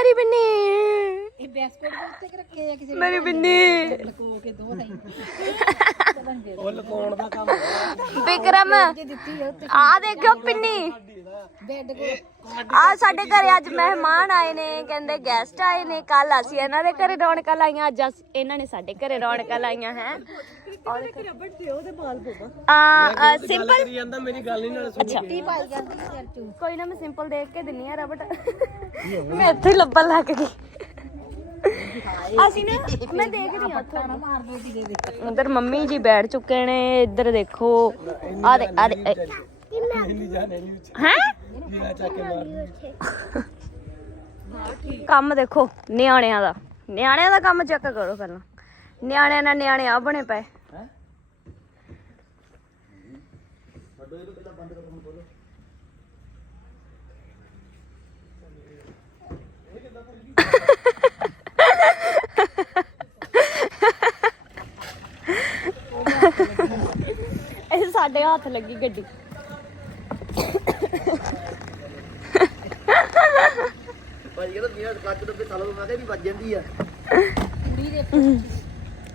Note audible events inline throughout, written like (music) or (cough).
ਮੇਰੀ ਬਿੰਨੀ ਇਹ ਬਿਸਕੁਟ ਦੇ ਉੱਤੇ ਕਿ ਰੱਖੇ ਆ ਕਿਸੇ ਮੇਰੀ ਬਿੰਨੀ। ਨੇ ਲਕੋ ਕੇ ਦੋ ਥਾਈ ਉਹ ਲਕਾਉਣ ਦਾ ਕੰਮ ਹੈਗਾ। ਵਿਕਰਮ ਦਿੱਤੀ ਆ ਉੱਤੇ ਆ ਦੇਖਿਓ ਪਿੰਨੀ। ਬੈੱਡ ਕੋ ਆ ਸਾਡੇ ਘਰੇ ਅੱਜ ਮਹਿਮਾਨ ਆਏ ਨੇ ਕਹਿੰਦੇ ਗੈਸਟ ਆਏ ਨੇ। ਕੱਲ ਅਸੀਂ ਇਹਨਾਂ ਦੇ ਘਰੇ ਰੌਣਕਾਂ ਲਾਈਆਂ ਅੱਜ ਅਸੀਂ- ਇਹਨਾਂ ਨੇ ਸਾਡੇ ਘਰੇ ਰੌਣਕਾਂ ਲਾਈਆਂ ਹੈ। ਆ ਸਿੰਪਲ ਕਰੀ ਜਾਂਦਾ ਮੇਰੀ ਗੱਲ ਨਹੀਂ ਨਾਲ ਸੁਣ ਅੱਛਾ। ਪਾਈ ਜਾਂਦੀ ਸਿਰ ਚ? ਕੋਈ ਨਾ ਮੈਂ ਸਿੰਪਲ ਦੇਖ ਕੇ ਦਿੰਨੀ ਆ ਰਬਟ ਮੈਂ ਇੱਥੇ ਹੀ ਲੱਭਣ ਲੱਗ ਗਈ। ਅਸੀਂ ਨਾ, ਮੈਂ ਦੇਖ ਹਾਂ ਉੱਥੋਂ। ਉਧਰ ਮੰਮੀ ਜੀ ਬੈਠ ਚੁੱਕੇ ਨੇ, ਇੱਧਰ ਦੇਖੋ। ਆ ਦੇ ਆ ਦੇ ਹੈ? ਕੰਮ ਦੇਖੋ, ਨਿਆਣਿਆਂ ਦਾ। ਨਿਆਣਿਆਂ ਦਾ ਕੰਮ ਚੈੱਕ ਕਰੋ ਪਹਿਲਾਂ। ਨਿਆਣਿਆਂ ਨਾਲ ਨਿਆਣੇ ਆ ਬਣੇ ਪਏ। ਇਹ ਸਾਡੇ ਹੱਥ ਲੱਗੀ ਗੱਡੀ। ਭਾਜੀ ਕਹਿੰਦਾ ਬਿਨਾਂ ਕੱਚ ਡੱਬੇ ਸਾਲਾ ਤੋਂ ਮੈਂ ਕਿਹਾ ਵੀ ਵੱਜ ਜਾਂਦੀ ਆ।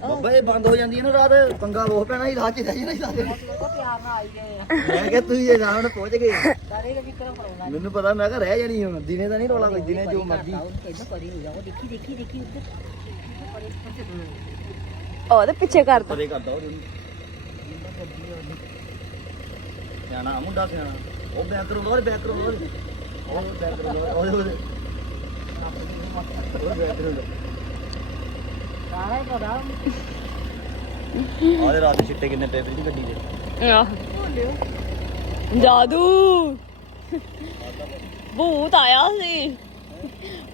ਬੱਬਾ ਇਹ ਬੰਦ ਹੋ ਜਾਂਦੀ ਹੈ ਨਾ ਰਾਤ ਪੰਗਾ ਬਹੁਤ ਪੈਣਾ ਹੀ ਰਾਤ ਚ ਰਹਿ ਜਾਣਾ ਹੀ ਸਾਰੇ ਪਿਆਰ ਨਾਲ ਆਈ ਗਏ ਆ। ਮੈਂ ਕਿਹਾ ਤੁਸੀਂ ਇਹ ਨਾਲ ਪਹੁੰਚ ਗਏ। ਮੈਨੂੰ ਪਤਾ ਮੈਂ ਕਿਹਾ ਰਹਿ ਜਾਣੀ ਹੁਣ ਦਿਨੇ ਤਾਂ ਨਹੀਂ ਰੋਲਾ ਕੋਈ ਦਿਨੇ ਜੋ ਮਰਜ਼ੀ। ਉਹ ਉਹਦੇ ਪਿੱਛੇ ਕਰ ਦੋ ਪਰੇ ਕਰਦਾ ਉਹ ਸਿਆਣਾ ਮੁੰਡਾ ਸਿਆਣਾ। ਉਹ ਬੈਕ ਕਰੋ ਲੋਰ ਬੈਕ ਕਰੋ ਲੋਰ ਉਹ ਲੋਰ ਆਦੇ ਰਾਤ ਦੇ ਛਿੱਟੇ ਕਿੰਨੇ ਪਏ ਪਈ ਗੱਡੀ ਦੇ। ਆਹ। ਜਾਦੂ। ਭੂਤ ਆਇਆ ਸੀ।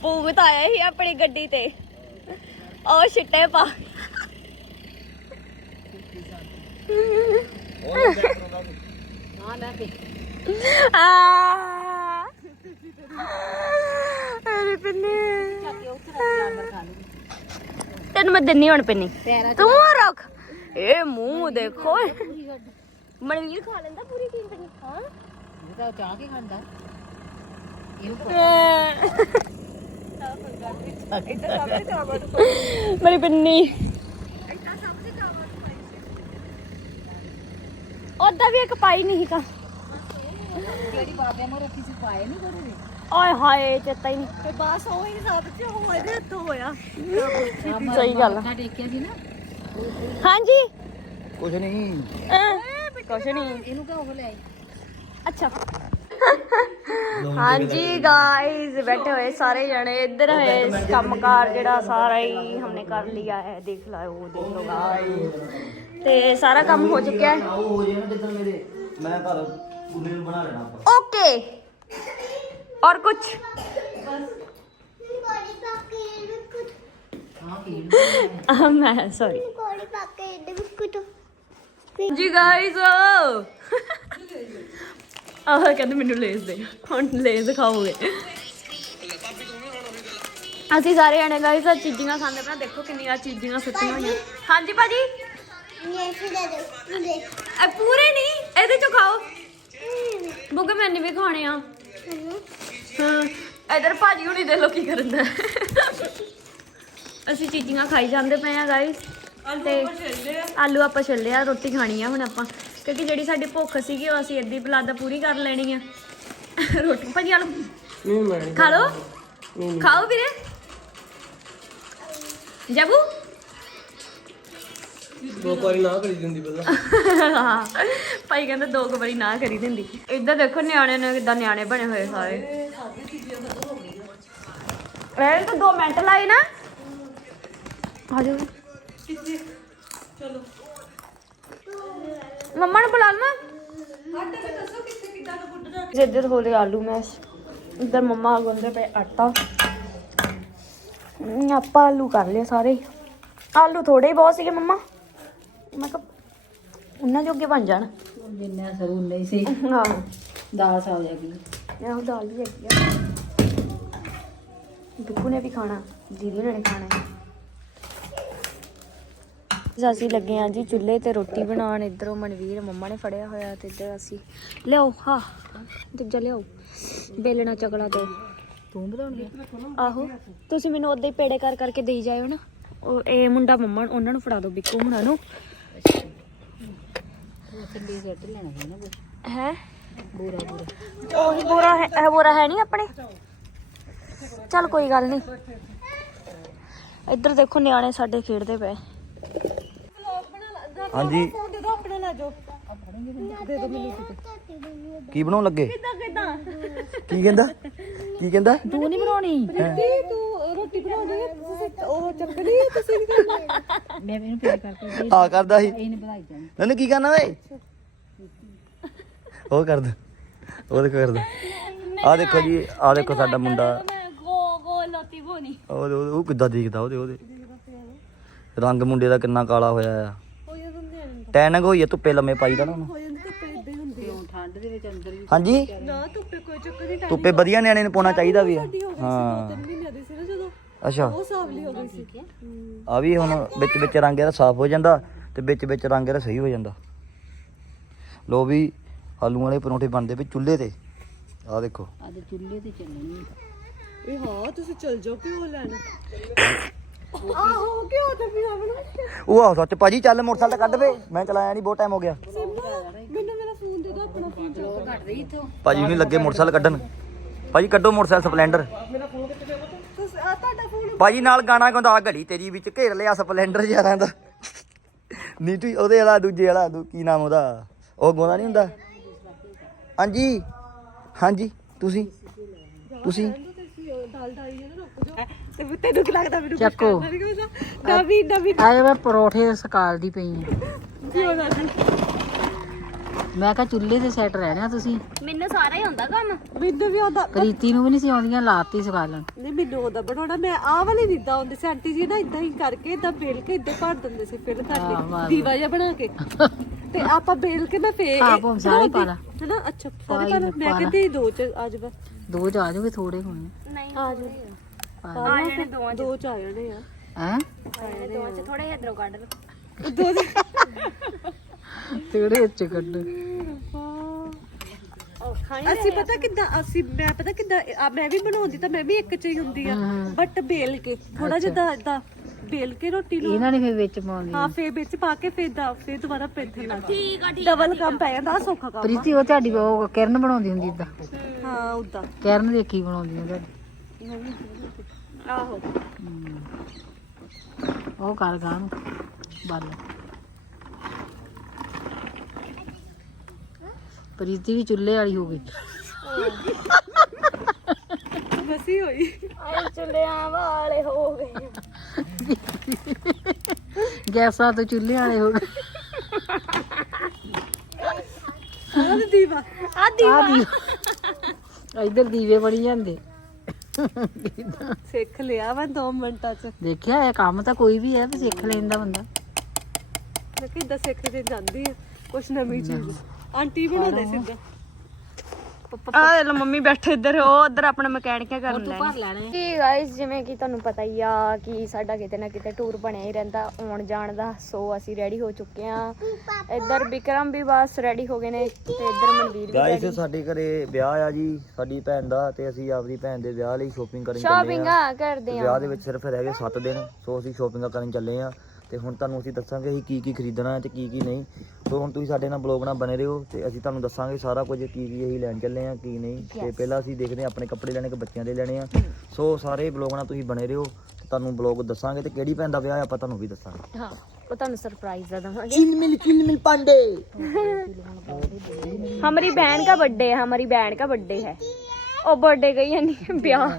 ਭੂਤ ਆਇਆ ਸੀ ਆਪਣੀ ਗੱਡੀ ਤੇ। ਉਹ ਛਿੱਟੇ ਪਾ। ਉਹ ਬੈਕ ਕਰੋ ਲੋਰ ਹਾਂ ਮੈਂ ਪੇ ਆ। ਅਰੇ ਪਿੰਨੀ। ਚੱਕ ਕੇ ਉੱਥੇ ਰੱਖ ਜਾਨਵਰ ਖਾ ਲੂਗੀ ਤੈਨੂੰ ਮੈਂ ਦਿੰਨੀ ਹੁਣ ਪਿੰਨੀ। ਪੈਰਾਂ ਤੂੰ ਰੱਖ। ਇਹ ਮੂੰਹ ਦੇਖੋ। ਮਨਵੀਰ ਖਾ ਲੈਂਦਾ ਪੂਰੀ ਟੀਮ ਪਿੰਨੀ ਹਾਂ। ਇਹ ਤਾਂ ਚਾਹ ਕੇ ਖਾਂਦਾ? ਇਹਨੂੰ ਮੇਰੀ ਪਿੰਨੀ। ਉਹਦਾ ਵੀ ਇੱਕ ਪਾਈ ਨਹੀਂ ਕਾ ਜਿਹੜੀ ਬਾਬੇ ਨੂੰ ਰੱਖੀ ਸੀ ਪਾਏ ਨਹੀਂ ਕਰੂਗੇ ਓਏ ਹਾਏ ਚੇਤਾ ਹੀ ਨਹੀਂ। ਤੇ ਬਸ ਉਹ ਹੀ ਸਭ ਚ ਹੋ ਇਹਦੇ ਹੱਥੋਂ ਹੋਇਆ। ਸਹੀ ਗੱਲ ਆ। ਟੇਕਿਆ ਸੀ ਨਾ। ਹਾਂਜੀ? ਕੁਛ ਨਹੀਂ। ਅਹ, ਕੁਛ ਨਹੀਂ। ਇਹਨੂੰ ਕਿਉਂ ਉਹ ਲੈ ਆਈ? ਅੱਛਾ। ਹਾਂਜੀ ਗਾਇਸ बैठे हुए सारे जने इधर है ਕੰਮਕਾਰ ਜਿਹੜਾ ਸਾਰਾ ਹੀ हमने कर लिया है देख लो वो देख लो गाइस ਤੇ ਸਾਰਾ ਕੰਮ ਹੋ ਚੁੱਕਿਆ ਹੈ ਉਹ ਹੋ ਜੇ ਨਾ ਜਿੱਦਾਂ ਮੇਰੇ ਮੈਂ ਘਰ ਪੂਰੇ ਨੂੰ ਬਣਾ ਲੈਣਾ ਆਪਾਂ ओके और कुछ ਹਾਂ ਕੀ मैं सॉरी ਜੀ ਗਾਇਸ ਆਹ ਕਹਿੰਦੇ ਮੈਨੂੰ ਲੇਜ਼ ਦੇ। ਹੁਣ ਲੇਜ਼ ਖਾਓਗੇ ਅਸੀਂ ਸਾਰੇ ਜਣੇ ਗਾਇਸ ਆ ਚੀਜ਼ੀਆਂ ਖਾਂਦੇ ਪਏ ਦੇਖੋ ਕਿੰਨੀਆਂ ਚੀਜ਼ੀਆਂ ਸੁੱਟੀਆਂ ਹੋਈਆਂ ਹਾਂਜੀ ਭਾਜੀ। ਇਹ ਪੂਰੇ ਨਹੀਂ ਇਹਦੇ ਚੋਂ ਖਾਓ। ਬੁੱਗੇ ਮੈਨੇ ਵੀ ਖਾਣੇ ਆ। ਹਾਂ ਇਧਰ ਭਾਜੀ ਹੁਣੀ ਦੇ ਲੋ ਕੀ ਕਰਦਾ ਅਸੀਂ ਚੀਜ਼ੀਆਂ ਖਾਈ ਜਾਂਦੇ ਪਏ ਆ ਗਾਇਸ ਤੇ ਆਲੂ ਆਪਾਂ ਛੱਲੇ ਆ ਰੋਟੀ ਖਾਣੀ ਆ ਹੁਣ ਆਪਾਂ। ਕਿਉਂਕਿ ਜਿਹੜੀ ਸਾਡੀ ਭੁੱਖ ਸੀਗੀ ਉਹ ਅਸੀਂ ਅੱਧੀ ਬਲਾਦਾ ਪੂਰੀ ਕਰ ਲੈਣੀ ਆ। ਰੋਟੀ ਭਾਜੀ ਆਲੂ ਨਹੀਂ ਮੈਂ ਨਹੀਂ ਖਾ ਲਓ। ਖਾਓ ਵੀਰੇ। ਜਬੂ? ਦੋ ਵਾਰੀ ਨਾ ਕਰੀ ਦਿੰਦੀ ਪਹਿਲਾਂ। ਭਾਈ ਕਹਿੰਦਾ ਦੋ ਕੁ ਵਾਰੀ ਨਾ ਕਰੀ ਦਿੰਦੀ। ਇੱਧਰ ਦੇਖੋ ਨਿਆਣੇ ਨੇ ਕਿਦਾਂ ਨਿਆਣੇ ਬਣੇ ਹੋਏ ਸਾਰੇ। ਰਹਿਣ ਤਾਂ 2 ਮਿੰਟ ਲਾਏ ਨਾ। ਆ ਜਾਓ। ਮੰਮਾ ਨੂੰ ਬੁਲਾ ਲਵਾਂ? ਇੱਧਰ ਹੋ? ਰਿਹਾ ਆਲੂ ਮੈਸ਼। ਇੱਧਰ ਮੰਮਾ ਗੁੰਦੇ ਪਏ ਆਟਾ। ਆਪਾਂ ਆਲੂ ਕਰ ਲਏ ਸਾਰੇ। ਹੀ। ਆਲੂ ਥੋੜੇ ਹੀ ਬਹੁਤ ਸੀਗੇ ਮੰਮਾ। ਮੈਂ ਕਿਹਾ ਉਹਨਾਂ ਜੋਗੇ ਬਣ ਜਾਣ। ਜਿੰਨਾ ਸਰੂ ਨਹੀਂ ਸੀ। ਆਹੋ ਦਾਲ ਸਾ ਜਾਗੀ ਆਹੋ ਦਾਲ ਵੀ ਹੈਗੀ ਆ। ਬਿੱਕੂ ਨੇ ਵੀ ਖਾਣਾ ਦੀਦੀ ਨੇ ਨੀ ਖਾਣਾ। ਅਸੀਂ ਲੱਗੇ ਆ ਜੀ ਚੁੱਲ੍ਹੇ ਤੇ ਰੋਟੀ ਬਣਾਉਣ ਇਧਰੋਂ ਮਨਵੀਰ ਮੰਮਾ ਨੇ ਫੜਿਆ ਹੋਇਆ ਤੇ ਇੱਧਰ ਅਸੀਂ ਲਿਆਓ ਹਾਂ ਦੂਜਾ ਲਿਆਓ ਬੇਲਣਾ ਚਕਲਾ ਦੋ। ਤੂੰ ਬਣਾਉਣੀ ਆਹੋ ਤੁਸੀਂ ਮੈਨੂੰ ਉਦਾਂ ਹੀ ਪੇੜੇ ਕਰ ਕਰਕੇ ਦੇਈ ਜਾਇਓ ਨਾ। ਉਹ ਇਹ ਮੁੰਡਾ ਮੰਮਾ ਨੂੰ- ਉਹਨਾਂ ਨੂੰ ਫੜਾ ਦਿਓ ਬਿੱਕੂ ਹੁਣਾਂ ਨੂੰ। ਥੱਲੇ ਸੈੱਟ ਲੈਣਾ ਹੈ ਨਾ ਕੁਛ ਹੈ? ਬੂਰਾ ਬੂਰਾ। ਉਹੀ ਬੋਰਾ ਹੈ ਇਹ ਬੋਰਾ ਹੈ ਨਹੀਂ ਆਪਣੇ? ਚੱਲ ਕੋਈ ਗੱਲ ਨਹੀਂ। ਇੱਧਰ ਦੇਖੋ ਨਿਆਣੇ ਸਾਡੇ ਖੇਡਦੇ ਪਏ। ਹਾਂਜੀ। ਕੀ ਬਣਾਉਣ ਲੱਗੇ? ਕਿੱਦਾਂ ਕਿੱਦਾਂ? ਕੀ ਕਹਿੰਦਾ? ਕੀ ਕਹਿੰਦਾ? ਤੂੰ ਨਹੀਂ ਬਣਾਉਣੀ। ਮੈਂ ਇਹਨੂੰ ਪੇੜ ਕਰਕੇ ਦੇ ਆ ਕਰਦਾ ਸੀ। ਇਹਨੇ ਵਧਾਈ ਜਾਣੀ। ਨੰਨੂ ਕੀ ਕਰਨਾ ਵੇ ਉਹ ਕਰਦਾ। ਉਹ ਦੇਖੋ ਕਰਦਾ। ਆ ਦੇਖੋ ਜੀ ਆ ਦੇਖੋ ਸਾਡਾ ਮੁੰਡਾ। ਗੋ ਗੋ ਲੋਤੀ ਬੋਨੀ ਉਹ ਉਹ- ਉਹ ਕਿੱਦਾਂ ਦਿਖਦਾ ਉਹਦੇ ਉਹਦੇ? ਰੰਗ ਮੁੰਡੇ ਦਾ ਕਿੰਨਾ ਕਾਲਾ ਹੋਇਆ ਆ। ਟੈਨਿੰਗ ਹੋਈ ਆ ਧੁੱਪੇ ਲੰਮੇ ਪਾਈ ਦਾ ਨਾ ਉਹਨੂੰ। ਕਿਉਂ ਠੰਡ ਦੇ ਵਿੱਚ ਅੰਦਰ ਵੀ ਹਾਂਜੀ ਧੁੱਪੇ ਵਧੀਆ ਨਿਆਣੇ ਨੂੰ ਪਾਉਣਾ ਚਾਹੀਦਾ ਵੀ ਆ। ਹਾਂ ਅੱਛਾ। ਆ ਵੀ ਹੁਣ ਵਿੱਚ ਵਿੱਚ ਰੰਗ ਇਹਦਾ ਸਾਫ਼ ਹੋ ਜਾਂਦਾ ਤੇ ਵਿੱਚ ਵਿੱਚ ਰੰਗ ਇਹਦਾ ਸਹੀ ਹੋ ਜਾਂਦਾ। ਲੋ ਵੀ ਆਲੂ ਵਾਲੇ ਪਰੌਂਠੇ ਬਣਦੇ ਵੀ ਚੁੱਲ੍ਹੇ ਤੇ। ਆ ਦੇਖੋ। ਆਦੇ ਚੁੱਲ੍ਹੇ ਤੇ ਚੱਲਣੀ ਉਹ ਆ ਸੱਚ ਭਾਜੀ ਚੱਲ ਮੋਟਰਸਾਈਕਲ ਤਾਂ ਕੱਢ ਵੇ ਮੈਂ ਚਲਾਇਆ ਨਹੀਂ ਬਹੁਤ ਟਾਈਮ ਹੋ ਗਿਆ। ਲੋਕ ਘਟਦੇ ਇੱਥੋਂ। ਭਾਜੀ ਨੂੰ ਲੱਗੇ ਮੋਟਰਸਾਈਕਲ ਕੱਢਣ। ਭਾਜੀ ਕੱਢੋ ਮੋਟਰਸਾਈਕਲ ਸਪਲੈਂਡਰ। ਭਾਜੀ ਨਾਲ ਗਾਣਾ ਗਾਉਂਦਾ ਆ ਘੜੀ ਤੇਰੀ ਵਿੱਚ ਘੇਰ ਲਿਆ ਸਪਲੈਂਡਰ ਯਾਰਾਂ ਦਾ। ਨੀਟੂ ਉਹਦੇ ਵਾਲਾ ਦੂਜੇ ਵਾਲਾ ਦੂ ਕੀ ਨਾਮ ਉਹਦਾ? ਉਹ ਗਾਉਂਦਾ ਨਹੀਂ ਹੁੰਦਾ? ਹਾਂਜੀ। ਹਾਂਜੀ ਤੁਸੀਂ? ਤੁਸੀਂ? ਤੈਨੂੰ ਕੀ ਲੱਗਦਾ ਮੈਨੂੰ ਚੱਕੋ। ਨਵੀਂ ਨਵੀਂ। ਆਏ ਮੈਂ ਪਰੌਠੇ ਸਕਾਲਦੀ ਪਈ ਆ ਮੈਂ ਕਿਹਾ ਚੁੱਲ੍ਹੇ ਤੇ ਸੈੱਟ ਰਹਿਣਾ ਤੁਸੀਂ। ਮੈਨੂੰ ਸਾਰਾ ਹੀ ਹੁੰਦਾ ਕੰਮ। ਮੈਨੂੰ ਵੀ ਆਉਂਦਾ ਪ੍ਰੀਤੀ ਨੂੰ ਵੀ ਨਹੀਂ ਸੀ ਆਉਂਦੀਆਂ ਲਾਤੀ ਸਕਾਲਣ ਨਹੀਂ ਮੈਨੂੰ ਉਹਦਾ ਬਣਾਉਣਾ। ਮੈਂ ਆਹ ਵਾਲੀ ਦਿੱਤਾ ਹੁੰਦੀ ਸੀ ਆਂਟੀ ਜੀ ਨਾ ਇਦਾਂ ਹੀ ਕਰਕੇ ਇਦਾਂ ਬੇਲ ਕੇ ਇਦਾਂ ਭਰ ਦਿੰਦੇ ਸੀ ਫਿਰ ਆਹ, ਕਰਕੇ ਵਾਹ। ਦੀਵਾ ਜਿਹਾ ਬਣਾ ਕੇ। ਤੇ ਆਪਾਂ ਬੇਲ ਕੇ ਮੈਂ ਫੇਰ ਹਾਂ, ਭਾਵੇਂ ਸਾਰੇ ਪਾ ਲਾ। ਹੈਨਾ? ਅੱਛਾ ਸਾਰੇ ਪਾ ਲਾ। ਮੈਂ। ਕਹਿੰਦੀ ਦੋ ਚ ਅੱਜ ਬਸ। ਦੋ ਜਾ ਜਾਓਗੇ ਥੋੜੇ ਹੋਣੇ। ਨਹੀਂ ਆ ਆ ਜਾਣੇ ਦੋਵਾਂ ਚ। ਦੋ ਚ ਆ ਜਾਣੇ ਆ। ਹੈ? ਆ ਦੋਵਾਂ ਚ ਥੋੜੇ ਇਧਰੋਂ ਕੱਢ ਲਓ। ਦੋ ਚ ਚ ਕੱਢ ਅਸੀਂ ਪਤਾ ਕਿੱਦਾਂ ਅਸੀਂ ਮੈਂ ਪਤਾ ਕਿੱਦਾਂ ਆ, ਮੈਂ ਵੀ ਬਣਾਉਂਦੀ ਤਾਂ ਮੈਂ ਵੀ ਇੱਕ ਚ ਹੀ ਹੁੰਦੀ ਆ। ਬਟ ਬੇਲ ਕੇ ਥੋੜਾ ਜਿਹਾ ਇਦਾਂ ਬੇਲ ਕੇ ਰੋਟੀ ਨੂੰ ਇਹਨਾਂ ਨੇ ਫਿਰ ਵਿੱਚ ਪਾਉਣੀ ਹਾਂ ਫੇਰ ਵਿੱਚ ਪਾ ਕੇ ਫੇਰ ਦਾ ਫੇਰ ਦੁਬਾਰਾ ਪੈਂਥਰ ਲਾ ਠੀਕ ਆ ਠੀਕ ਡਬਲ ਕੰਮ ਪੈ ਜਾਂਦਾ ਆਹ ਸੌਖਾ ਕੰਮ ਪ੍ਰੀਤੀ ਉਹ ਤੁਹਾਡੀ ਉਹ ਕਿਰਨ ਬਣਾਉਂਦੀ ਹੁੰਦੀ ਇਦਾਂ ਹਾਂ ਉਦਾਂ ਕਿਰਨ ਦੇਖੀ ਬਣਾਉਂਦੀ ਹੁੰਦੀ ਤੁਹਾਡੀ। ਆਹੋ। ਉਹ ਕਰ ਗਾ ਨੂੰ ਬੱਲ ਪ੍ਰੀਤੀ ਵੀ ਚੁੱਲ੍ਹੇ ਵਾਲੀ ਹੋ ਗਈ। ਬਸੀ ਹੋਈ। ਆਏ ਚੁੱਲਿਆਂ ਵਾਲੇ ਹੋ ਗਏ। ਗੈਸਾਂ ਤੋਂ ਚੁੱਲ੍ਹੇ ਵਾਲੇ ਹੋ ਗਏ। ਆਹ ਤੇ ਦੀਵਾ। ਆ ਇੱਧਰ ਦੀਵੇ ਬਣੀ ਜਾਂਦੇ। ਸਿੱਖ ਲਿਆ ਵਾ 2 ਮਿੰਟਾਂ ਚ। ਦੇਖਿਆ ਇਹ ਕੰਮ ਤਾਂ ਕੋਈ ਵੀ ਹੈ ਵੀ ਸਿੱਖ ਲੈਂਦਾ ਬੰਦਾ। ਮੈਂ ਕਿੱਦਾਂ ਸਿੱਖ ਕੇ ਜਾਂਦੀ ਆ ਕੁਛ ਨਵੀਂ ਚੀਜ਼। ਆਂਟੀ ਬਣਾਉਂਦੇ ਸਿੱਧਾ। ਆ ਲੈ ਲਓ ਮੰਮੀ ਬੈਠੇ ਇੱਧਰ ਉਹ ਉੱਧਰ ਆਪਣਾ ਮਕੈਨਿਕ ਕਰਨ ਲੈ ਕੀ ਗਾਇਸ ਜਿਵੇਂ ਕਿ ਤੁਹਾਨੂੰ ਪਤਾ ਹੀ ਆ ਕਿ ਸਾਡਾ ਕਿਤੇ ਨਾ ਕਿਤੇ ਟੂਰ ਬਣਿਆ ਹੀ ਰਹਿੰਦਾ ਆਉਣ ਜਾਣ ਦਾ। ਸੋ ਅਸੀਂ ਰੈਡੀ ਹੋ ਚੁੱਕੇ ਆ ਇੱਧਰ ਵਿਕਰਮ ਵੀ ਬਸ ਰੈਡੀ ਹੋ ਗਏ ਨੇ ਤੇ ਇੱਧਰ ਮਨਵੀਰ ਵੀ ਗਾਇਸ ਸਾਡੇ ਘਰੇ ਵਿਆਹ ਆ ਜੀ ਸਾਡੀ ਭੈਣ ਦਾ ਤੇ ਅਸੀਂ ਆਪਦੀ ਭੈਣ ਦੇ ਵਿਆਹ ਲਈ ਸ਼ੋਪਿੰਗ ਕਰਨ ਚੱਲੇ ਸ਼ਾਪਿੰਗ ਆ ਆ ਕਰਦੇ ਆ ਵਿਆਹ ਦੇ ਵਿੱਚ ਸਿਰਫ ਰਹਿ ਗਏ 7 ਦਿਨ ਸੋ ਅਸੀਂ ਸ਼ੋਪਿੰਗ ਕਰਨ ਚੱਲੇ ਆ ਤੇ ਹੁਣ ਤੁਹਾਨੂੰ ਅਸੀਂ ਦੱਸਾਂਗੇ ਅਸੀਂ ਕੀ ਕੀ ਖਰੀਦਣਾ ਹੈ ਤੇ ਕੀ ਕੀ ਨਹੀਂ ਸੋ ਹੁਣ ਤੁਸੀਂ ਸਾਡੇ ਨਾਲ ਬਲੌਗ ਨਾਲ ਬਨੇ ਰਹੋ ਤੇ ਅਸੀਂ ਤੁਹਾਨੂੰ ਦੱਸਾਂਗੇ ਸਾਰਾ ਕੁਝ ਕੀ ਕੀ ਅਸੀਂ ਲੈਣ ਚੱਲੇ ਆ ਕੀ ਨਹੀਂ ਤੇ ਪਹਿਲਾਂ ਅਸੀਂ ਦੇਖਦੇ ਹਾਂ ਆਪਣੇ ਕੱਪੜੇ ਲੈਣੇ ਕਿ ਬੱਚਿਆਂ ਦੇ ਲੈਣੇ ਆ ਸੋ ਸਾਰੇ ਬਲੌਗ ਨਾਲ ਤੁਸੀਂ ਬਨੇ ਰਹੋ ਤੇ ਤੁਹਾਨੂੰ ਬਲੌਗ ਦੱਸਾਂਗੇ ਤੇ ਕਿਹੜੀ ਭੈਣ ਦਾ ਵਿਆਹ ਹੈ ਆਪਾਂ ਤੁਹਾਨੂੰ ਵੀ ਦੱਸਾਂਗੇ ਹਾਂ ਉਹ ਤੁਹਾਨੂੰ ਸਰਪ੍ਰਾਈਜ਼ ਦਾ ਦਵਾਂਗੇ chill mill chill mill Pandey हमारी बहन का बर्थडे है हमारी बहन का बर्थडे है ओ बर्थडे गई है नहीं ब्याह हाँ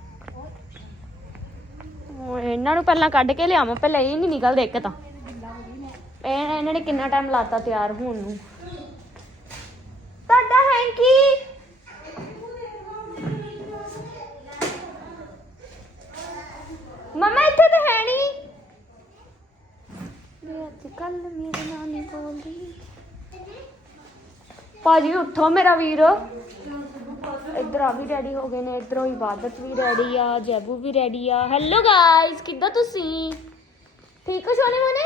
ਇਹਨਾਂ ਨੂੰ ਪਹਿਲਾਂ ਕੱਢ ਕੇ ਲਿਆਵਾਂ ਪਹਿਲਾਂ ਇਹ ਨਹੀਂ ਨਿਕਲਦੇ ਇੱਕ ਤਾਂ। ਇਹ ਇਹਨਾਂ ਨੇ ਕਿੰਨਾ ਟਾਈਮ ਲਾਤਾ ਤਿਆਰ ਹੋਣ ਨੂੰ। ਤੁਹਾਡਾ ਹੈਂਕੀ ਮਮਾ ਇੱਥੇ ਤਾਂ ਹੈ ਨਹੀਂ ਮੈਂ ਕੱਲ ਮੇਰੇ ਨਾਲ ਨਹੀਂ ਬੋਲਦੀ ਭਾਜੀ ਉੱਠੋ ਮੇਰਾ ਵੀਰ। ਇੱਧਰ ਆ ਵੀ ਰੈਡੀ ਹੋ ਗਏ ਨੇ ਇੱਧਰੋਂ ਇਬਾਦਤ ਵੀ ਰੈਡੀ ਆ ਜੈਬੂ ਵੀ ਰੈਡੀ ਆ। ਹੈਲੋ ਗਾਇਸ ਕਿੱਦਾਂ ਤੁਸੀਂ? ਠੀਕ ਹੋ ਸੋਨੇ ਮੋਨੇ?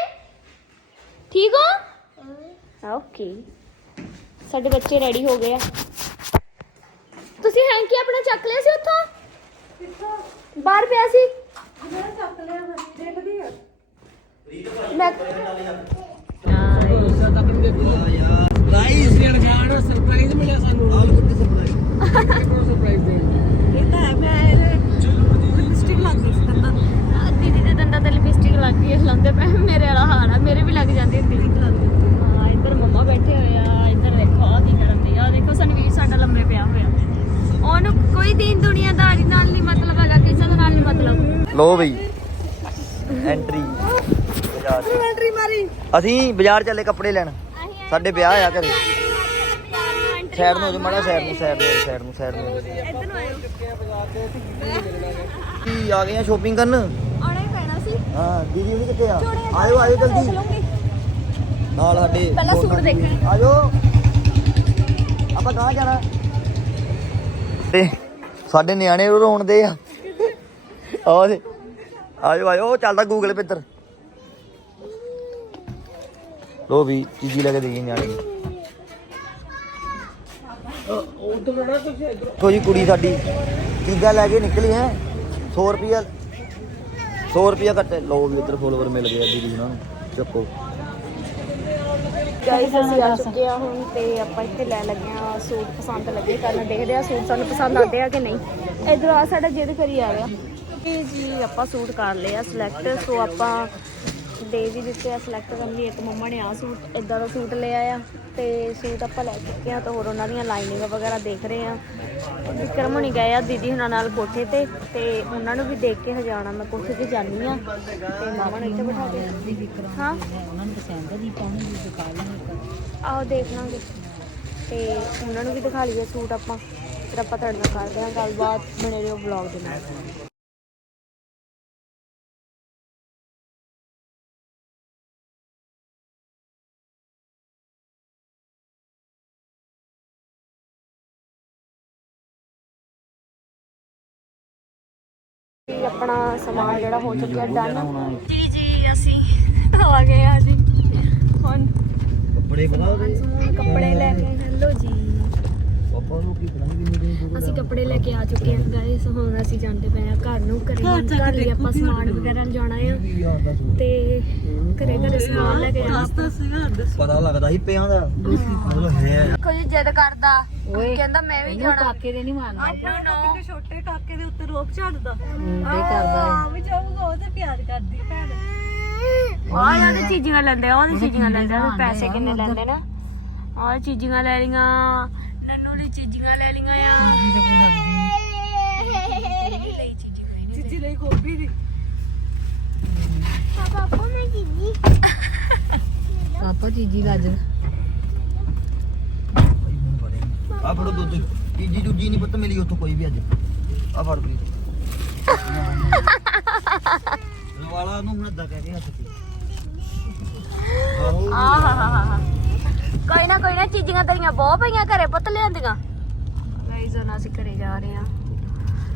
ਠੀਕ ਹੋ? ਓਕੇ ਸਾਡੇ ਬੱਚੇ ਰੈਡੀ ਹੋ ਗਏ ਆ। ਤੁਸੀਂ ਹੈਂਕੀ ਆਪਣਾ ਚੱਕ ਲਿਆ ਸੀ ਉੱਥੋਂ? ਬਾਹਰ ਪਿਆ ਸੀ। ਮੈਂ ਗਾਈਸ ਯਾਰ ਗਾਣਾ ਸਰਪ੍ਰਾਈਜ਼ ਮਿਲਿਆ ਸਾਨੂੰ। ਆਲ ਗੁੱਡ ਸਰਪ੍ਰਾਈਜ਼ ਇਹ ਤਾਂ ਹੈ ਮੈਂ ਲਿਪਸਟਿਕ ਲੱਗ ਗਈ ਸੀ ਤਾਂ ਦੀਦੀ ਦੇ ਦੰਦਾਂ ਤੇ ਲਿਪਸਟਿਕ ਲੱਗ ਗਈ ਹੈ ਲਾਉਂਦੇ ਪਏ ਮੇਰੇ ਵਾਲਾ ਹਾਲ ਆ ਮੇਰੇ ਵੀ ਲੱਗ ਜਾਂਦੀ ਹੁੰਦੀ ਹਾਂ ਇੱਧਰ ਮੰਮਾ ਬੈਠੇ ਹੋਏ ਆ ਇੱਧਰ ਦੇਖੋ ਆ ਕੀ ਕਰਨ ਦੇ ਆ ਦੇਖੋ ਸਨਵੀਰ ਸਾਡਾ ਲੰਮੇ ਪਿਆ ਹੋਇਆ ਉਹਨੂੰ ਕੋਈ ਦੀਨ ਦੁਨੀਆਦਾਰੀ ਨਾਲ ਨਹੀਂ ਮਤਲਬ ਹੈਗਾ ਕਿਸੇ ਦੇ ਨਾਲ ਨਹੀਂ ਮਤਲਬ ਲੋ ਬਈ ਐਂਟਰੀ ਬਾਜ਼ਾਰ ਚ। ਐਂਟਰੀ ਮਾਰੀ। ਅਸੀਂ ਬਾਜ਼ਾਰ ਚੱਲੇ ਕੱਪੜੇ ਲੈਣ। ਸਾਡੇ ਵਿਆਹ ਆ ਘਰੇ। ਸਾਈਡ ਨੂੰ ਹੋ ਜਾ ਮਾੜਾ ਸਾਈਡ ਨੂੰ ਸਾਈਡ ਨੂੰ ਸਾਈਡ ਨੂੰ ਸਾਈਡ ਨੂੰ। ਇੱਧਰ ਨੂੰ ਆਇਓ। ਕੀ ਆ ਗਏ ਆ ਸ਼ੋਪਿੰਗ ਕਰਨ? ਆਉਣਾ ਹੀ ਪੈਣਾ ਸੀ। ਹਾਂ ਦੀਦੀ ਉਹਨੇ ਕਿੱਥੇ ਆ? ਆਇਓ ਆਇਓ ਜਲਦੀ। ਨਾਲ ਸਾਡੇ ਪਹਿਲਾਂ ਸੂਟ। ਦੇਖਣ। ਆਜੋ ਆਪਾਂ ਕਹਾਂ ਜਾਣਾ? ਤੇ ਸਾਡੇ ਨਿਆਣੇ ਰੋਣ ਦੇ ਆ। ਆਓ ਦੇ। ਆਜੋ ਆਜੋ ਚੱਲਦਾ ਗੂਗਲ ਪੇ ਇੱਧਰ ਲੋ ਵੀ ਚੀਜ਼ੀ ਲੈ ਕੇ ਦੇਈਏ ਨਿਆਣੇ ਉਧਰ ਨਾ ਤੁਸੀਂ ਇੱਧਰ ਜੀ ਕੁੜੀ ਸਾਡੀ ਚੀਜ਼ਾਂ ਲੈ ਕੇ ਨਿਕਲੀ ਹੈ 100 ਰੁਪਿਆ 100 ਰੁਪਿਆ ਕੱਟੇ ਲੋ ਵੀ ਇੱਧਰ ਫੋਲੋਵਰ ਮਿਲ ਗਏ ਆ ਦੀਦੀ ਉਹਨਾਂ ਨੂੰ ਚੱਕੋ। ਗਾਈਸ ਅਸੀਂ ਆ ਚੁੱਕੇ ਆ ਹੁਣ ਤੇ ਆਪਾਂ ਇੱਥੇ ਲੈ ਲੱਗੇ ਆ ਸੂਟ ਪਸੰਦ ਲੱਗੇ ਕਰਨ। ਦੇਖਦੇ ਆ ਸੂਟ ਸਾਨੂੰ ਪਸੰਦ ਆਉਂਦੇ ਆ ਕਿ ਨਹੀਂ। ਇਧਰ ਆ ਸਾਡਾ ਜਿੱਦ ਕਰੀ ਆ ਤੇ ਜੀ ਆਪਾਂ ਸੂਟ ਕਰ ਲਏ ਆ ਸਿਲੈਕਟ ਸੋ ਆਪਾਂ ਦੇ ਵੀ ਸਿਲੈਕਟ ਕਰਨ ਲਈ ਇੱਕ ਮੰਮਾ ਨੇ ਆ ਸੂਟ ਇਦਾਂ ਦਾ ਸੂਟ ਲਿਆ ਆ ਤੇ ਸੂਟ ਆਪਾਂ ਲੈ ਚੁੱਕੇ ਆ ਤਾਂ ਹੋਰ ਉਹਨਾਂ ਦੀਆਂ ਲਾਈਨਿੰਗ ਵਗੈਰਾ ਦੇਖ ਰਹੇ ਆ ਵਿਕਰਮ ਹੁਣੀ ਗਏ ਆ ਦੀਦੀ ਹੁਣਾਂ ਨਾਲ ਕੋਠੇ ਤੇ ਤੇ ਉਹਨਾਂ ਨੂੰ ਵੀ ਦੇਖ ਕੇ ਹਜਾਣਾ ਮੈਂ ਕੋਠੇ ਤੇ ਜਾਨੀ ਆ ਤੇ ਮਾਮਾ ਨੂੰ ਇੱਥੇ ਬਿਠਾ ਦੇ ਹਾਂ? ਉਹਨਾਂ ਨੂੰ ਪਸੰਦ ਆ ਦੀਪਾ ਨੂੰ ਵੀ ਦਿਖਾ ਲੈਣਾ ਆਓ ਦੇਖ ਲਾਂਗੇ। ਤੇ ਉਹਨਾਂ ਨੂੰ ਵੀ ਦਿਖਾ ਲਈਏ ਸੂਟ ਆਪਾਂ। ਫਿਰ ਆਪਾਂ ਤੁਹਾਡੇ ਨਾਲ ਕਰਦੇ ਹਾਂ ਗੱਲਬਾਤ, ਬਣੇ ਰਹੋ ਵਲੌਗ ਦੇ ਨਾਲ। ਆਪਣਾ ਸਮਾਨ ਜਿਹੜਾ ਹੋ ਚੁੱਕਿਆ ਡਨ ਜੀ ਜੀ ਅਸੀਂ ਆ ਗਏ ਆ ਜੀ। ਹੁਣ ਕੱਪੜੇ ਪਤਾ ਕੱਪੜੇ ਲੈ ਕੇ। ਹੈਲੋ ਜੀ। ਪਾਪਾ ਨੂੰ ਕੀ ਪਤਾ ਨਹੀਂ ਕਿੰਨੇ ਦਿਨ ਅਸੀਂ ਕੱਪੜੇ ਲੈ ਕੇ ਆ ਚੁੱਕੇ ਹਾਂ ਗਾਇਸ ਹੁਣ ਅਸੀਂ ਜਾਂਦੇ ਪਏ ਆ ਘਰ ਨੂੰ। ਘਰੇ ਘਰ ਲਈ ਆਪਾਂ ਸਮਾਨ ਵਗੈਰਾ ਜਾਣਾ ਆ। ਤੇ ਘਰੇ ਘਰੇ ਸਮਾਨ ਲੈ ਕੇ ਸੀਗਾ ਪਤਾ ਲੱਗਦਾ ਸੀ ਪਿਆਂ ਦਾ। ਉਹ ਹੈ? ਕੋਈ ਜਿੱਦ ਕਰਦਾ। ਕਹਿੰਦਾ ਮੈਂ ਵੀ ਜਾਣਾ। ਕਾਕੇ ਦੇ ਨਹੀਂ ਮਾਰਨਾ। ਆਪਣਾ ਛੋਟੇ ਕਾਕੇ ਦੇ ਉੱਤੇ ਰੋਪ ਝਾੜਦਾ ਤੇ ਕਰਦਾ ਹਾਂ। ਵੀ ਜਾਊਗਾ ਉਹ ਤੇ ਪਿਆਰ ਕਰਦੀ ਭੈਣ। ਆਹ ਉਹਦੇ ਚੀਜ਼ਾਂ ਲੈਂਦੇ ਆ ਉਹਦੇ ਚੀਜ਼ਾਂ ਲੈਂਦੇ ਆ ਉਹਦੇ ਪੈਸੇ ਕਿੰਨੇ ਲੈਂਦੇ ਨਾ? ਆਹ ਚੀਜ਼ਾਂ ਲੈ ਲਈਆਂ ਨੰਨੂ ਲਈ ਚੀਜ਼ਾਂ ਲੈ ਲਈਆਂ ਆ। ਚੀਚੀ ਲਈ ਗੋਭੀ ਦੀ। ਪਾਪਾ ਕੋ ਮੈਂ ਦੀਦੀ ਪਾਪਾ ਚੀਜੀ ਲੱਜ ਆ ਫੜੋ ਦੁੱਧ। ਤੀਜੀ ਦੂਜੀ ਨਹੀਂ ਪੁੱਤ ਮਿਲੀ ਉੱਥੋਂ ਕੋਈ ਵੀ ਅੱਜ। ਆ ਫੜ ਪੀ। ਰਵਾਲਾ ਨੂੰ ਹੁਣ ਅੱਦਾ ਕਹਿ ਕੇ ਹੱਥ ਤੇ। ਆਹੋ। ਆਹਾਹਾਹਾ ਕੋਈ ਨਾ ਕੋਈ ਨਾ ਚੀਜ਼ਾਂ ਤੇਰੀਆਂ ਬਹੁਤ ਪਈਆਂ ਘਰੇ ਪੁੱਤ ਲਿਆਂਦੀਆਂ। ਗਾਈਜ਼ ਹੁਣ ਅਸੀਂ ਘਰੇ ਜਾ ਰਹੇ ਆ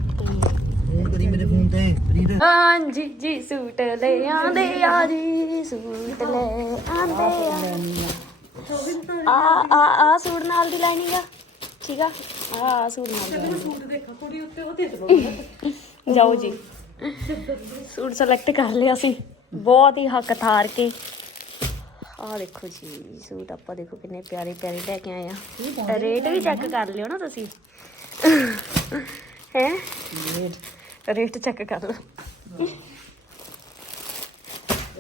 ਤੇ ਫੋਨ ਕਰੀ ਮੇਰੇ ਫੋਨ ਤੇ ਰੀਤ ਹਾਂਜੀ ਜੀ ਸੂਟ ਲੈ ਆਂਦੇ ਆ ਜੀ ਸੂਟ ਲੈ ਆਂਦੇ ਆ। ਆ ਆ ਆ ਸੂਟ ਨਾਲ ਦੀ ਲਾਈਨਿੰਗ ਆ। ਠੀਕ ਆ ਆ ਆ ਸੂਟ ਨਾਲ ਦੀ ਸੂਟ ਦੇਖਾ ਕੁੜੀ ਉੱਤੇ ਉਹ ਦੇ ਦੋ (laughs) ਜਾਓ ਜੀ। ਸੂਟ ਸਿਲੈਕਟ ਕਰ ਲਿਆ ਸੀ। ਬਹੁਤ ਹੀ ਹੱਕ ਥਾਰ ਕੇ। ਆਹ ਦੇਖੋ ਜੀ ਸੂਟ ਆਪਾਂ ਦੇਖੋ ਕਿੰਨੇ ਪਿਆਰੇ ਪਿਆਰੇ ਲੈ ਕੇ ਆਏ ਆ। ਰੇਟ ਵੀ ਚੈੱਕ ਕਰ ਲਿਓ ਨਾ ਤੁਸੀਂ। ਹੈ? ਰੇਟ। ਚੈੱਕ ਕਰ ਲਓ।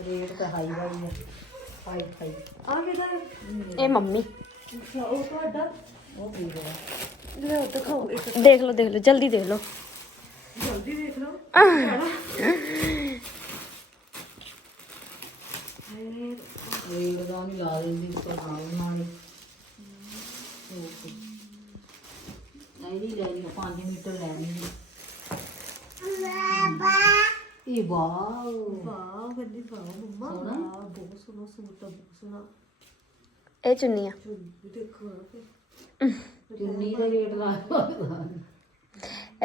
ਰੇਟ ਤਾਂ ਹਾਈ ਵਾਈ ਹੈ ਹਾਈ ਹਾਈ ਆ ਕਿਹਦਾ ਇਹ ਮੰਮੀ। ਉਹ ਤੁਹਾਡਾ ਉਹ ਪੀ ਗਿਆ ਲੈ ਦਿਖਾਓ। ਇੱਕ ਦੇਖ ਲਓ ਦੇਖ ਲਓ ਜਲਦੀ ਦੇਖ ਲਓ। ਜਲਦੀ ਦੇਖ ਲਓ। ਰੇਟ ਦਾ ਨਹੀਂ ਲਾ ਦਿੰਦੀ ਉੱਪਰ ਨਾਲ ਨਾਲੇ ਨਹੀਂ ਨਹੀਂ ਲੈਣੀ 5 ਮੀਟਰ ਲੈਣੀ ਹੈ ਇਹ ਵਾਓ ਵਾਹ ਬੰਦੀ ਵਾਹ ਮੰਮਾ ਵਾਹ ਬਹੁਤ ਸੋਹਣਾ ਸੂਟ ਆ ਬਹੁਤ ਸੋਹਣਾ ਇਹ ਚੁੰਨੀ ਆ ਦੇਖੋ ਨਾ ਫਿਰ। ਚੁੰਨੀ ਦਾ ਰੇਟ ਲਾ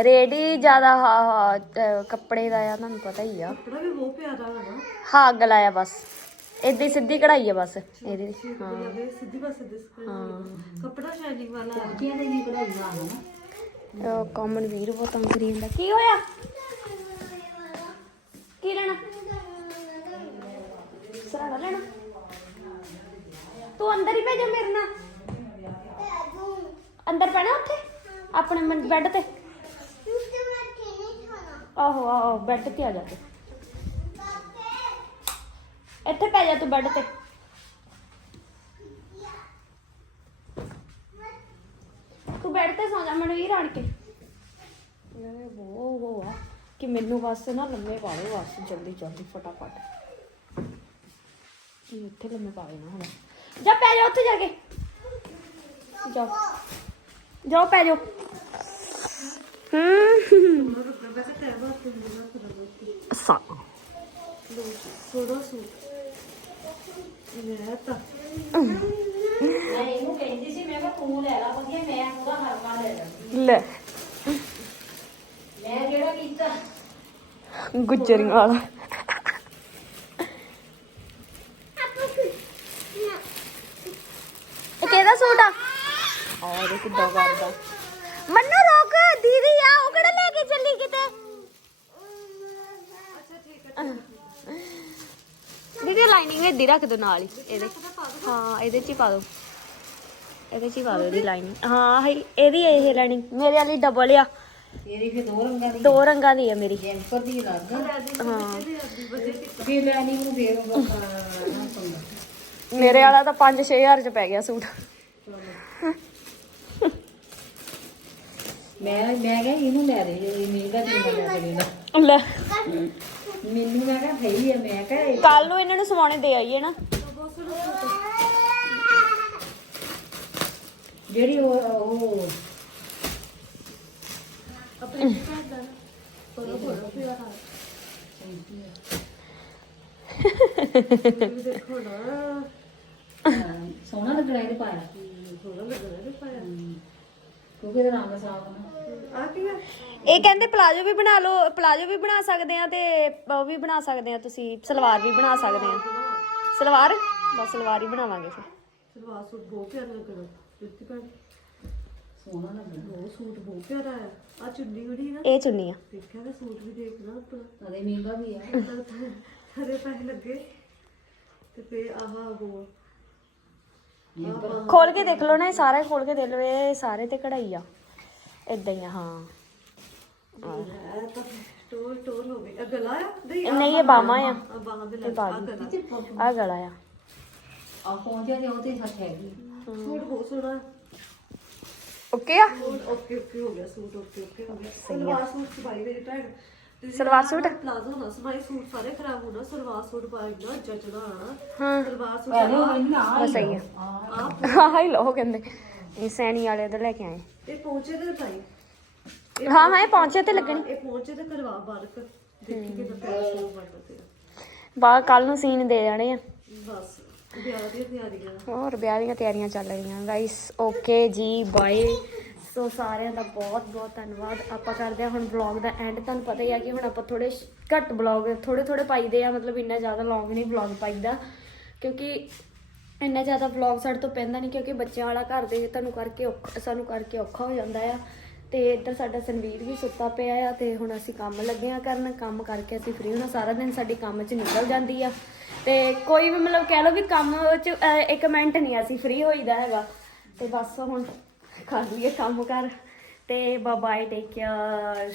ਰੇਡੀ ਜ਼ਿਆਦਾ ਹਾ- ਹਾ, ਅਹ, ਕੱਪੜੇ ਦਾ ਆ ਤੁਹਾਨੂੰ ਪਤਾ ਹੀ ਆ। ਕੱਪੜਾ ਵੀ ਬਹੁਤ ਪਿਆਰਾ ਹੈ ਨਾ। ਹਾਂ ਗਲਾ ਆ ਬਸ। ਏਦੀ ਸਿੱਧੀ ਕਢਾਈ ਆ ਬਸ ਇਹਦੀ। ਹਾਂ ਇਹ ਸਿੱਧੀ ਦਿਸ ਕੱਪੜਾ ਸ਼ਾਈਨਿੰਗ ਵਾਲਾ। ਹੈ ਕਿਹਦੇ ਦੀ ਕਢਾਈ ਲਾ ਨਾ। ਉਹ ਕਾਮਨ ਵੀਰ ਬਹੁਤ ਤੰਗ ਕਰੀ ਜਾਂਦਾ। ਕੀ ਹੋਇਆ? ਕੀ ਲੈਣਾ? ਸਰਾਣਾ ਲੈਣਾ। ਤੂੰ ਅੰਦਰ ਹੀ ਭੇਜਾ ਮੇਰੇ ਨਾਲ। ਅੰਦਰ ਪੈਣਾ ਉੱਥੇ? ਆਪਣੇ ਬੈੱਡ ਤੇ? ਆਹੋ ਆਹੋ ਬੈੱਡ ਤੇ ਆ ਜਾ ਤੂੰ। ਇੱਥੇ ਪੈ ਜਾ ਤੂੰ ਬੈੱਡ ਤੇ। ਤੂੰ ਬੈੱਡ ਤੇ ਸੌ ਜਾ ਮਨਵੀਰ ਆਣ ਕੇ ਇਹ ਉਹ ਉਹ ਆ ਕਿ ਮੈਨੂੰ ਬਸ ਨਾ ਲੰਮੇ ਪਾ ਲਓ ਬਸ ਜਲਦੀ ਜਲਦੀ ਫਟਾਫਟ। ਇਹ ਇੱਥੇ ਲੰਮੇ ਪਾ ਲੈਣਾ ਹੁਣ। ਜਾ ਪੈ ਜਾ ਉੱਥੇ ਜਾ ਕੇ। ਜਾਓ ਜਾਓ ਪੈ ਜਾਓ। ਹੂੰ। ਸਾ ਸੋਹਣਾ ਸੂਟ ਲੈ। ਤਾਂ ਇਹਨੂੰ ਕਹਿੰਦੀ ਸੀ ਮੈਂ ਕਿਹਾ ਤੂੰ ਲੈ ਲਾ ਵਧੀਆ ਮੈਂ ਉਹਦਾ ਹਰਮਾ ਲੈ ਲਾ ਲੈ ਮੈਂ ਕਿਹੜਾ ਕੀਤਾ ਗੁੱਜਰੀਆਂ ਵਾਲਾ ਇਹ ਕਿਹਦਾ ਸੂਟ ਆ ਔਰ ਇਹ ਕਿੱਦਾਂ ਕਰਦਾ? ਮੰਨੂ ਰੋਕ ਦੀਦੀ ਆ ਉਹ ਕਿਹੜਾ ਲੈ ਕੇ ਚੱਲੀ ਕਿਤੇ? ਦੀਦੀ ਲਾਈਨਿੰਗ ਵਿੱਚ ਦੀ ਰੱਖ ਦੋ ਨਾਲ ਹੀ ਇਹਦੇ। ਹਾਂ ਇਹਦੇ ਚ ਹੀ ਪਾ ਦੋ ਇਹਦੇ ਚ ਹੀ ਪਾ ਦੋ ਇਹਦੀ ਲਾਈਨਿੰਗ ਹਾਂ ਹੈ ਇਹਦੀ ਇਹ ਲਾਈਨਿੰਗ ਮੇਰੇ ਵਾਲੀ ਡਬਲ ਆ। ਤੇਰੀ ਦੋ ਰੰਗਾਂ ਦੀ। ਦੋ ਰੰਗਾਂ ਦੀ ਆ ਮੇਰੀ। ਜੈਂਪਰ ਦੀ ਹਾਂ ਲੈਣੀ ਨੂੰ ਮੇਰੇ ਵਾਲਾ ਤਾਂ 5-6000 ਚ ਪੈ ਗਿਆ ਸੂਟ। ਮੈਂ ਮੈਂ ਕਿਹਾ ਇਹਨੂੰ ਲੈ ਦੇ ਇਹ ਮਹਿੰਗਾ ਚੁੰਨਾ ਲੈ ਕੇ ਦੇਣਾ ਲੈ। ਮੈਨੂੰ ਮੈਂ ਕਿਹਾ ਸਹੀ ਹੈ ਮੈਂ ਕਿਹਾ ਇਹ ਕੱਲ ਨੂੰ ਇਹਨਾਂ ਨੂੰ ਸਵਾਣੇ ਦੇ ਆਈਏ ਨਾ। ਜਿਹੜੀ ਉਹ ਉਹ (laughs) ਹਾਂ, ਸੋਹਣਾ ਲੱਗਣਾ ਇਹਦੇ ਪਾਇਆ। ਸੋਹਣਾ ਲੱਗਣਾ ਨੇ ਪਾਇਆ। ਕਿਉਂਕਿ ਇਹਦਾ ਰੰਗ ਸਾਫ਼ ਨਾ ਆ ਕੀ ਆ ਇਹ ਕਹਿੰਦੇ ਪਲਾਜੋ ਵੀ ਬਣਾ ਲਓ ਪਲਾਜੋ ਵੀ ਬਣਾ ਸਕਦੇ ਆ ਤੇ ਉਹ ਵੀ ਬਣਾ ਸਕਦੇ ਆ ਤੁਸੀਂ ਸਲਵਾਰ ਵੀ ਬਣਾ ਸਕਦੇ ਆ। ਸਲਵਾਰ? ਬਸ ਸਲਵਾਰ ਹੀ ਬਣਾਵਾਂਗੇ ਫਿਰ। ਸਲਵਾਰ ਸੂਟ ਬਹੁਤ ਪਿਆਰਾ ਲੱਗਣਾ ਜੁੱਤੀ ਪਾ ਸੋਹਣਾ ਲੱਗਣਾ ਉਹ ਸੂਟ ਬਹੁਤ ਪਿਆਰਾ ਹੈ ਆ ਚੁੰਨੀ ਬੜੀ ਨਾ ਇਹ ਚੁੰਨੀ ਆ। ਦੇਖਿਆ ਤਾਂ ਸੂਟ ਵੀ ਦੇਖਣਾ ਆਪਣਾ ਅਦੇ ਮਹਿੰਗਾ ਵੀ ਹੈ ਹਰੇ ਪੈਸੇ ਲੱਗੇ। ਤੇ ਫੇ ਆਹ ਉਹ ਖੋਲ ਕੇ ਦੇਖ ਲਓ ਨਾ ਇਹ ਸਾਰਾ ਖੋਲ ਕੇ ਦੇਖ ਲਓ ਇਹ ਸਾਰੇ ਤੇ ਕਢਾਈ ਆ। ਇਦਾਂ ਹੀ ਆ ਹਾਂ। ਟੋਰ ਟੋਰ ਹੋ ਗਈ ਆ ਗਲਾ ਆ ਨਹੀਂ ਨਹੀਂ ਇਹ ਬਾਹਾਂ ਆ। ਆ ਬਾਹਾਂ ਦੇ ਲੱਗ। ਆ ਗਲਾ ਆ। ਗਲਾ ਆ? ਆ ਪਹੁੰਚਿਆ ਤੇ ਉਹ ਤੇ ਹੱਥ ਹੈਗੀ ਸੂਟ ਬਹੁਤ ਸੋਹਣਾ ਓਕੇ ਆ। ਸੂਟ ਓਕੇ ਓਕੇ ਹੋ ਗਿਆ ਸੂਟ? ਓਕੇ ਓਕੇ ਹੋ। ਗਿਆ ਸਲਵਾਰ ਸੂਟ ਸਵਾਈ ਮੇਰੀ ਭੈਣ ਤੇ ਸਲਵਾਰ ਸੂਟ? ਪਲਾਜ਼ੋ ਨਾ ਸਮਾਈ ਸੂਟ ਸਾਰੇ ਖਰਾਬ ਹੋਣਾ ਸਲਵਾਰ ਸੂਟ ਪਾਈ ਨਾ ਜਚਣਾ ਆਣਾ ਹਾਂ ਸਲਵਾਰ ਸੂਟ ਪਹਿਲੇ ਉਹ ਆ। ਕਹਿੰਦੀ ਆ ਬਸ ਸਹੀ ਆ ਆ ਆਹ ਹੀ ਲੋ ਕਹਿੰਦੇ। ਇਹ ਸੈਣੀ ਵਾਲੇ ਤੋਂ ਲੈ ਕੇ ਆਏ। ਇਹ ਪਹੁੰਚੇ ਤੇ ਪਾਈ ਹਾਂ ਹਾਂ ਇਹ ਪਹੁੰਚੇ ਤੇ ਲੱਗਣੀ ਇਹ ਪਹੁੰਚੇ ਤੇ ਕਰਵਾ ਬਾਰਕ ਦੇਖੀ ਬਣਦਾ ਤੇਰਾ। ਬਾ ਕੱਲ ਨੂੰ ਸੀਨ ਦੇ ਜਾਣੇ ਆ। ਬਸ ਵਿਆਹ ਦੀਆਂ ਤਿਆਰੀਆਂ। ਹੋਰ ਵਿਆਹ ਦੀਆਂ ਤਿਆਰੀਆਂ ਚੱਲ ਰਹੀਆਂ। Guys okay ji bye so ਸਾਰਿਆਂ ਦਾ ਬਹੁਤ ਬਹੁਤ ਧੰਨਵਾਦ। ਆਪਾਂ ਕਰਦੇ ਹਾਂ ਹੁਣ ਵਲੌਗ ਦਾ ਐਂਡ ਤੁਹਾਨੂੰ ਪਤਾ ਹੀ ਆ ਕਿ ਹੁਣ ਆਪਾਂ ਥੋੜੇ ਘੱਟ ਵਲੌਗ ਥੋੜੇ ਥੋੜੇ ਪਾਈਦੇ ਆ। ਮਤਲਬ ਇੰਨਾ ਜ਼ਿਆਦਾ ਲੌਂਗ ਨਹੀਂ ਵਲੌਗ ਪਾਈਦਾ। ਕਿਉਂਕਿ ਇੰਨਾ ਜ਼ਿਆਦਾ ਵਲੌਗ ਸਾਡੇ ਤੋਂ ਪੈਂਦਾ ਨਹੀਂ ਕਿਉਂਕਿ ਬੱਚਿਆਂ ਵਾਲਾ ਘਰ ਦੇ ਤੁਹਾਨੂੰ ਕਰਕੇ ਔਖਾ ਸਾਨੂੰ ਕਰਕੇ ਔਖਾ ਹੋ ਜਾਂਦਾ ਆ। ਤੇ ਇੱਧਰ ਸਾਡਾ ਸੰਵੀਰ ਵੀ ਸੁੱਤਾ ਪਿਆ ਆ ਤੇ ਹੁਣ ਅਸੀਂ ਕੰਮ ਲੱਗੇ ਆ ਕਰਨ ਕੰਮ ਕਰਕੇ ਅਸੀਂ ਫ੍ਰੀ ਹੋਣਾ। ਸਾਰਾ ਦਿਨ ਸਾਡੀ ਕੰਮ 'ਚ ਨਿਕਲ ਜਾਂਦੀ ਆ। ਤੇ ਕੋਈ ਵੀ ਮਤਲਬ ਕਹਿ ਲਓ ਵੀ ਕੰਮ 'ਚ ਅਹ, ਇੱਕ ਮਿੰਟ ਨਹੀਂ ਅਸੀਂ ਫ੍ਰੀ ਹੋਈਦਾ ਹੈਗਾ। ਤੇ ਬਸ ਹੁਣ ਕਰ ਲਈਏ ਕੰਮ ਕਰ ਤੇ ਬਾਏ ਟੇਕ ਕੇਅਰ